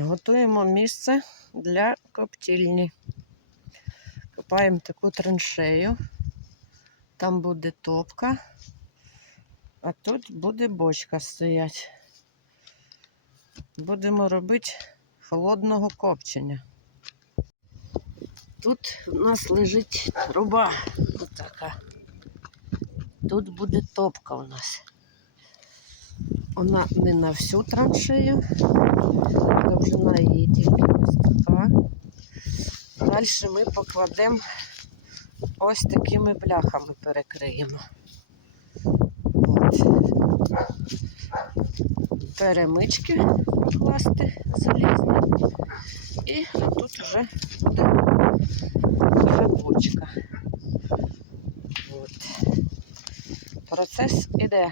Готуємо місце для коптільні. Копаємо таку траншею. Там буде топка, а тут буде бочка стоять. Будемо робити холодного копчення. Тут у нас лежить труба. Отака. Тут буде топка у нас. Вона не на всю траншею, довжина її тільки ось така. Далі ми покладемо ось такими бляхами перекриємо. От. Перемички покласти залізні. І тут вже буде бочка. От. Процес іде.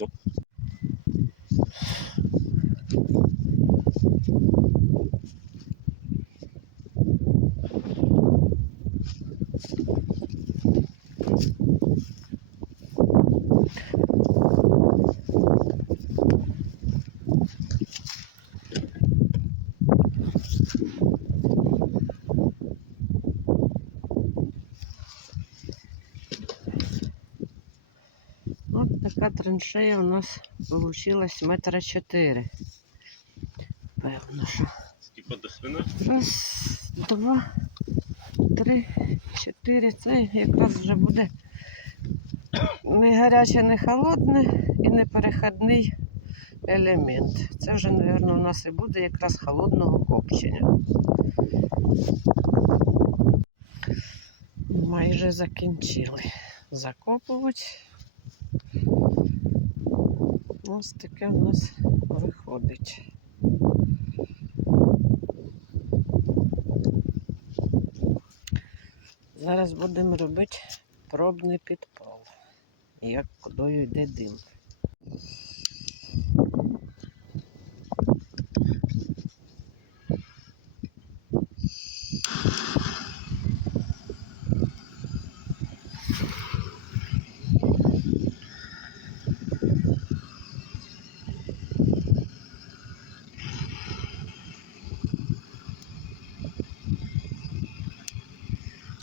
І така траншея у нас получилась метра чотири. Певно, що. Типа до свина. Раз, два, три, чотири. Це якраз вже буде не гаряче, не холодне і не перехідний елемент. Це вже, мабуть, у нас і буде якраз холодного копчення. Майже закінчили закопувати. Ось таке у нас виходить. Зараз будемо робити пробний підпал. Як кудою йде дим.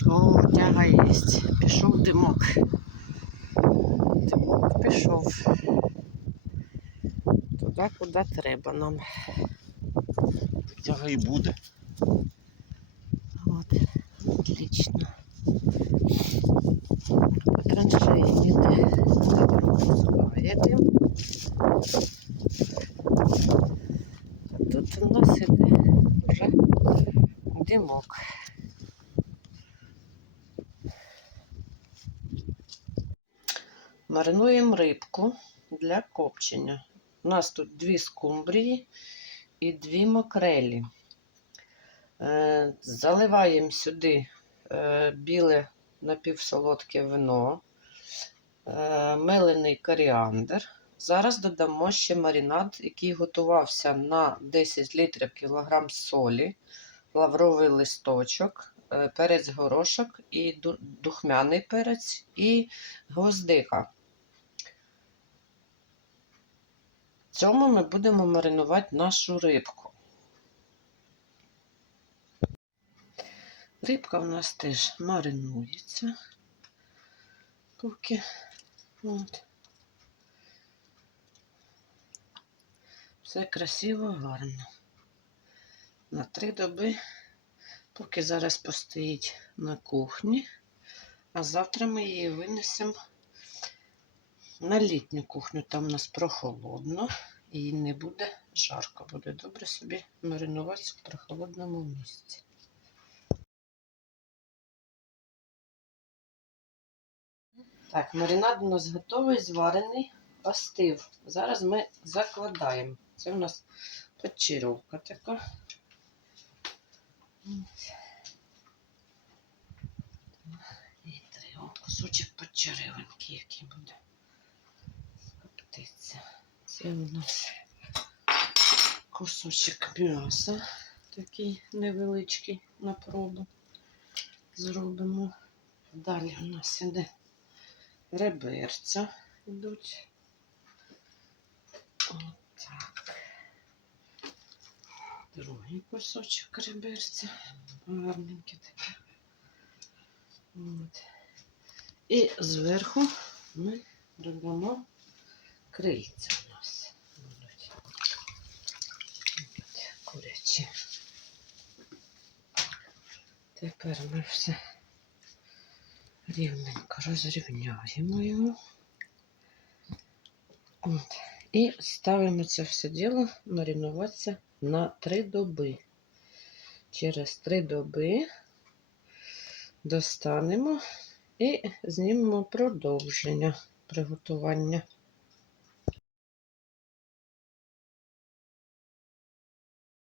О, тяга є. Пішов димок. Димок пішов. Туди, куди треба нам. Тяга і буде. От, отлично. По траншеї йде. А тут у нас іде вже димок. Маринуємо рибку для копчення. У нас тут дві скумбрії і дві макрелі. Е, Заливаємо сюди е, біле напівсолодке вино, е, мелений коріандр. Зараз додамо ще маринад, який готувався на 10 літрів кілограм солі, лавровий листочок, перець горошок і духмяний перець і гвоздика. цьому ми будемо маринувати нашу рибку. Рибка у нас теж маринується, поки от. все красиво, гарно. На три доби, поки зараз постоїть на кухні, а завтра ми її винесемо на літню кухню. Там у нас прохолодно і не буде жарко. Буде добре собі маринуватися в прохолодному місці. Так, маринад у нас готовий, зварений, остив. Зараз ми закладаємо. Це у нас почерьовка така. І три кусочок почеревинки, який буде коптиться. Це у нас кусочок м'яса, такий невеличкий на пробу. Зробимо. Далі у нас іде реберця йдуть. Отак. Другий кусочок реберця. Гарненький такий. От. І зверху ми додамо крильця у нас будуть. Курячі. Тепер ми все рівненько розрівняємо його. От. І ставимо це все діло маринуватися на три доби. Через три доби достанемо і знімемо продовження приготування.